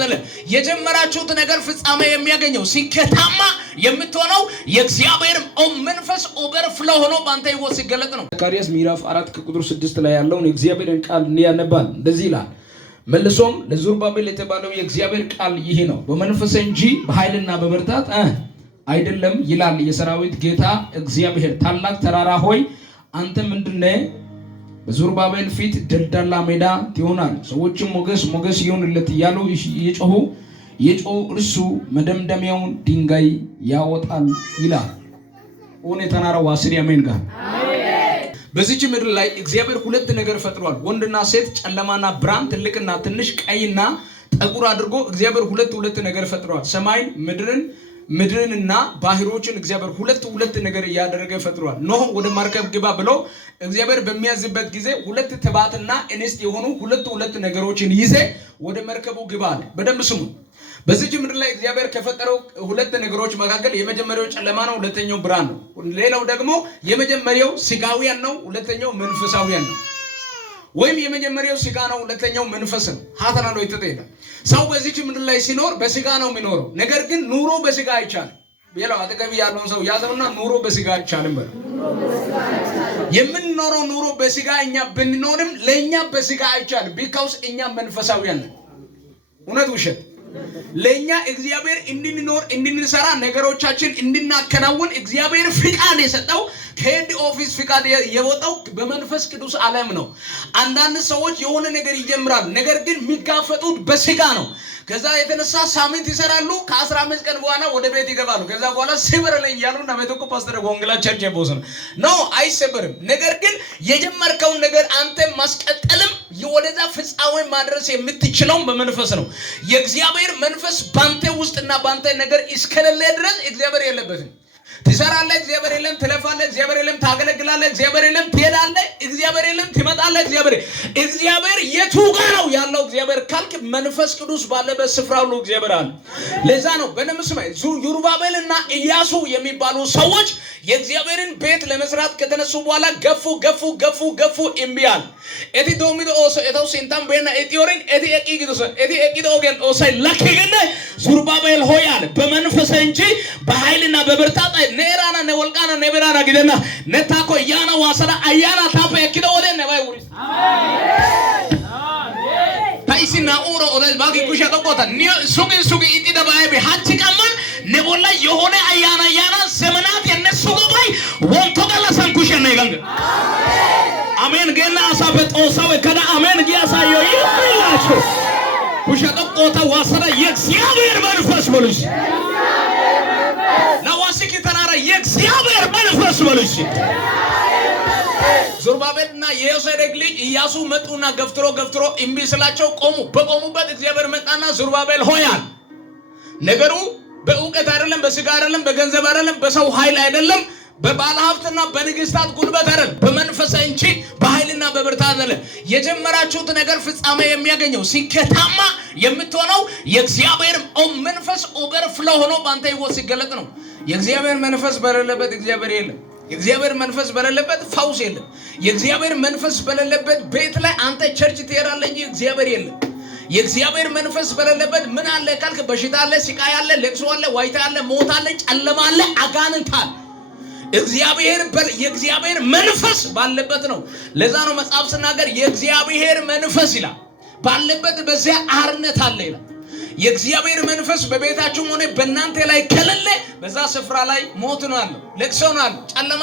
አይደለ የጀመራችሁት ነገር ፍጻሜ የሚያገኘው ሲከታማ የምትሆነው የእግዚአብሔር መንፈስ ኦቨርፍሎ ሆኖ ባንተ ህይወት ሲገለጥ ነው። ዘካርያስ ምዕራፍ 4 ቁጥር 6 ላይ ያለውን የእግዚአብሔርን ቃል እንያነባል። እንደዚህ ይላል፣ መልሶም ለዘሩባቤል የተባለው የእግዚአብሔር ቃል ይህ ነው፣ በመንፈስ እንጂ በኃይልና በብርታት አይደለም ይላል የሰራዊት ጌታ እግዚአብሔር። ታላቅ ተራራ ሆይ አንተ ምንድነህ? በዘሩባቤል ፊት ደልዳላ ሜዳ ትሆናል፣ ሰዎችም ሞገስ ይሁንለት እያሉ የጮሁ እርሱ መደምደሚያውን ድንጋይ ያወጣል ይላል። ኦኔ ተናራው ዋስሪ አሜን ጋር በዚች ምድር ላይ እግዚአብሔር ሁለት ነገር ፈጥሯል፣ ወንድና ሴት፣ ጨለማና ብርሃን፣ ትልቅና ትንሽ፣ ቀይና ጠቁር አድርጎ እግዚአብሔር ሁለት ነገር ፈጥሯል። ሰማይ ምድርንና ባህሮችን እግዚአብሔር ሁለት ነገር ያደረገ ፈጥሯል። ኖህ ወደ መርከብ ግባ ብሎ እግዚአብሔር በሚያዝበት ጊዜ ሁለት ተባትና እንስት የሆኑ ሁለት ነገሮችን ይዘ ወደ መርከቡ ግባ አለ። በደንብ ስሙ። በዚህ ምድር ላይ እግዚአብሔር ከፈጠረው ሁለት ነገሮች መካከል የመጀመሪያው ጨለማ ነው፣ ሁለተኛው ብርሃን ነው። ሌላው ደግሞ የመጀመሪያው ስጋዊያን ነው፣ ሁለተኛው መንፈሳዊያን ነው። ወይም የመጀመሪያው ስጋ ነው፣ ሁለተኛው መንፈስ ነው። ሀተና ነው የተጠየቀ ሰው በዚህ ምድር ላይ ሲኖር በስጋ ነው የሚኖረው። ነገር ግን ኑሮ በስጋ አይቻልም። ሌላው አጠገብ ያለውን ሰው ያዘውና ኑሮ በስጋ አይቻልም በለው። የምንኖረው ኑሮ በስጋ እኛ ብንኖርም ለኛ በስጋ አይቻልም። ቢካውስ እኛ መንፈሳዊያን ነን። እውነት ውሸት? ለኛ እግዚአብሔር እንድንኖር እንድንሰራ ነገሮቻችን እንድናከናውን እግዚአብሔር ፍቃድ የሰጠው ከሄድ ኦፊስ ፍቃድ የወጣው በመንፈስ ቅዱስ ዓለም ነው። አንዳንድ ሰዎች የሆነ ነገር ይጀምራሉ፣ ነገር ግን የሚጋፈጡት በስጋ ነው። ከዛ የተነሳ ሳምንት ይሰራሉ፣ ከ15 ቀን በኋላ ወደ ቤት ይገባሉ። ከዛ በኋላ ሲበረለኝ ያሉና ቤተኮ ፓስተር ወንጌላ ቸርች ቦስ ነው አይሰበርም። ነገር ግን የጀመርከውን ነገር አንተ ማስቀጠልም ወደዛ ፍጻሜ ማድረስ የምትችለው በመንፈስ ነው። የእግዚአብሔር መንፈስ ባንተ ውስጥና ባንተ ነገር እስከሌለ ድረስ እግዚአብሔር የለበትም። ትሰራለህ፣ እግዚአብሔር የለም። ትለፋለህ፣ እግዚአብሔር የለም። ታገለግላለህ፣ እግዚአብሔር የለም። ትሄዳለህ፣ እግዚአብሔር የለም። ትመጣለህ፣ እግዚአብሔር የቱ ጋር ነው ያለው? እግዚአብሔር ካልክ መንፈስ ቅዱስ ባለበት ስፍራ ሁሉ እግዚአብሔር አለ። ለዛ ነው በነምስማይ ዘሩባቤልና ኢያሱ የሚባሉ ሰዎች የእግዚአብሔርን ቤት ለመስራት ከተነሱ በኋላ ገፉ እምቢያል እቲ ዶሚዶ ኦሶ እታው ሲንታም በና ኤቲዮሪን እቲ ኤቂግዶስ እቲ ኤቂዶገን ኦሳይ ለከገነ ዘሩባቤል ሆያል በመንፈስ እንጂ በኃይልና በብርታት ነራና ነወልቃና ነብራና ግደና ነታኮ ያና ዋሰራ አያና ታፈ ኤኪዶ ወደ ነባይ ውሪስ ታይሲና ኦሮ ኦደል ባጊ ኩሻ ተቆታ ሱጊ ኢቲ ደባይ ቢሃቺ ቀማን ነቦላ የሆነ አያና ዘመናት የነሱ ጎባይ ወንቶ ገለሰን ኩሻ ነይጋንገ አሜን ገና አሳበጦ ሰው ከዳ አሜን ጊያሳዮ ይላችሁ ኩሻ ተቆታ ዋሰራ የእግዚአብሔር መንፈስ በሉሽ ለዋሲኪ ተናራ የእግዚአብሔር መንፈስ በሉሽ። ዘሩባቤልና የዮሴዴቅ ልጅ ኢያሱ መጡና ገፍትሮ እምቢ ስላቸው ቆሙ። በቆሙበት እግዚአብሔር መጣና ዘሩባቤል ሆያል። ነገሩ በእውቀት አይደለም፣ በስጋ አይደለም፣ በገንዘብ አይደለም፣ በሰው ኃይል አይደለም፣ በባለ ሀብትና በንግስታት ጉልበት አይደለም፣ በመንፈስ እንጂ በኃይልና በብርታት አይደለም። የጀመራችሁት ነገር ፍጻሜ የሚያገኘው ሲከታማ የምትሆነው የእግዚአብሔር መንፈስ ኦቨርፍሎ ሆኖ ባንተ ህይወት ሲገለጥ ነው። የእግዚአብሔር መንፈስ በሌለበት እግዚአብሔር የለም። የእግዚአብሔር መንፈስ በሌለበት ፈውስ የለም። የእግዚአብሔር መንፈስ በሌለበት ቤት ላይ አንተ ቸርች ትሄዳለህ እንጂ እግዚአብሔር የለም። የእግዚአብሔር መንፈስ በሌለበት ምን አለ ካልክ በሽታ አለ፣ ስቃይ አለ፣ ለቅሶ አለ፣ ዋይታ አለ፣ ሞት አለ፣ ጨለማ አለ፣ አጋንንት አለ። የእግዚአብሔር መንፈስ ባለበት ነው። ለዛ ነው መጽሐፍ ሲናገር የእግዚአብሔር መንፈስ ይላል ባለበት በዚያ አርነት አለ ይላል። የእግዚአብሔር መንፈስ በቤታችሁም ሆነ በእናንተ ላይ ከሌለ በዛ ስፍራ ላይ ሞት ነው አለ፣ ለቅሶ ነው አለ፣ ጨለማ